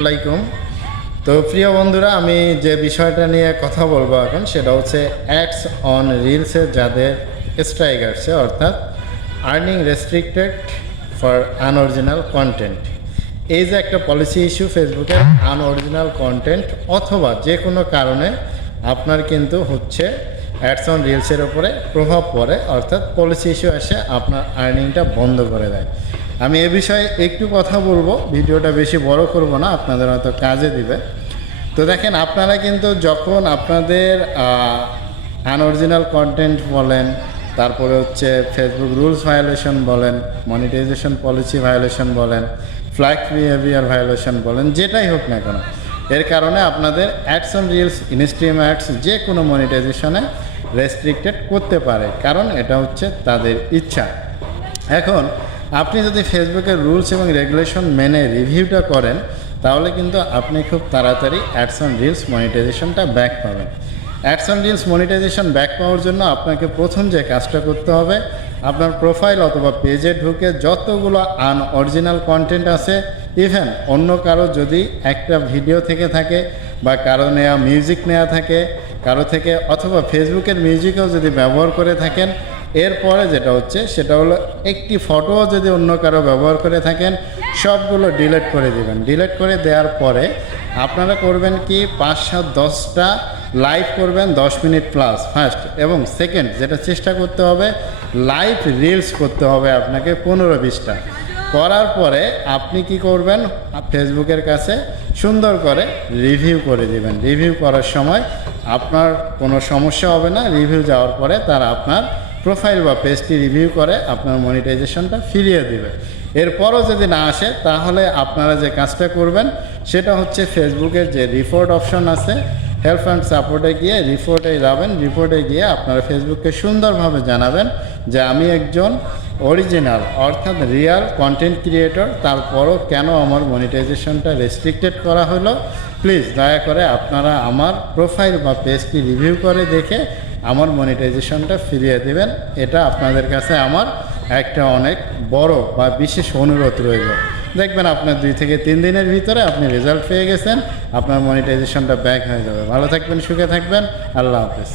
আসসালামাইকুম। তো প্রিয় বন্ধুরা, আমি যে বিষয়টা নিয়ে কথা বলবো এখন সেটা হচ্ছে অ্যাডস অন রিলসে যাদের স্ট্রাইক আসছে, অর্থাৎ earning restricted for unoriginal content. এই যে একটা পলিসি ইস্যু ফেসবুকের, আনঅরিজিনাল কন্টেন্ট অথবা যে কোনো কারণে আপনার কিন্তু হচ্ছে অ্যাডস অন রিলসের ওপরে প্রভাব পড়ে, অর্থাৎ পলিসি ইস্যু আসে আপনার আর্নিংটা বন্ধ করে দেয়। আমি এ বিষয়ে একটু কথা বলবো, ভিডিওটা বেশি বড় করব না, আপনাদের হয়তো কাজে দিবে। তো দেখেন, আপনারা কিন্তু যখন আপনাদের আনঅরিজিনাল কন্টেন্ট বলেন, তারপরে হচ্ছে ফেসবুক রুলস ভায়োলেশন বলেন, মনিটাইজেশন পলিসি ভায়োলেশন বলেন, ফ্ল্যাগ বিহেভিয়ার ভায়োলেশন বলেন, যেটাই হোক না কেন, এর কারণে আপনাদের ads on reels, instream ads যে কোনো মনিটাইজেশনে রেস্ট্রিক্টেড করতে পারে, কারণ এটা হচ্ছে তাদের ইচ্ছা। এখন আপনি যদি ফেসবুকের রুলস এবং রেগুলেশন মেনে রিভিউটা করেন, তাহলে কিন্তু আপনি খুব তাড়াতাড়ি অ্যাডস অন রিলস মনিটাইজেশনটা ব্যাক পাবেন। Ads on reels monetization back পাওয়ার জন্য আপনাকে প্রথম যে কাজটা করতে হবে, আপনার প্রোফাইল অথবা পেজে ঢুকে যতগুলো আনঅরিজিনাল কন্টেন্ট আছে, ইভেন অন্য কারো যদি একটা ভিডিও থেকে থাকে বা কারো নেওয়া মিউজিক নেওয়া থাকে কারো থেকে, অথবা ফেসবুকের মিউজিকও যদি ব্যবহার করে থাকেন, এরপরে যেটা হচ্ছে সেটা হলো একটি ফটোও যদি অন্য কারো ব্যবহার করে থাকেন, সবগুলো ডিলিট করে দিবেন। ডিলিট করে দেওয়ার পরে আপনারা করবেন কি, 5-7-10টা লাইভ করবেন, 10 মিনিট প্লাস ফার্স্ট, এবং সেকেন্ড যেটা চেষ্টা করতে হবে, লাইভ রিলস করতে হবে আপনাকে 15-20টা। করার পরে আপনি কি করবেন, ফেসবুকের কাছে সুন্দর করে রিভিউ করে দিবেন। রিভিউ করার সময় আপনার কোনো সমস্যা হবে না। রিভিউ যাওয়ার পরে তারা আপনার প্রোফাইল বা পেজটি রিভিউ করে আপনার মনিটাইজেশনটা ফিরিয়ে দেবে। এরপরও যদি না আসে, তাহলে আপনারা যে কাজটা করবেন সেটা হচ্ছে ফেসবুকের যে রিপোর্ট অপশন আছে, হেল্প অ্যান্ড সাপোর্টে গিয়ে রিপোর্টে যাবেন। রিপোর্টে গিয়ে আপনারা ফেসবুককে সুন্দরভাবে জানাবেন যে আমি একজন অরিজিনাল অর্থাৎ রিয়াল কন্টেন্ট ক্রিয়েটর, তারপরও কেন আমার মনিটাইজেশনটা রেস্ট্রিক্টেড করা হলো, প্লিজ দয়া করে আপনারা আমার প্রোফাইল বা পেজটি রিভিউ করে দেখে আমার মনিটাইজেশনটা ফিরিয়ে দেবেন। এটা আপনাদের কাছে আমার একটা অনেক বড় বা বিশেষ অনুরোধ রইল। দেখবেন আপনার 2 থেকে 3 দিনের ভিতরে আপনি রেজাল্ট পেয়ে গেছেন, আপনার মনিটাইজেশনটা ব্যাক হয়ে যাবে। ভালো থাকবেন, সুখে থাকবেন, আল্লাহ হাফেজ।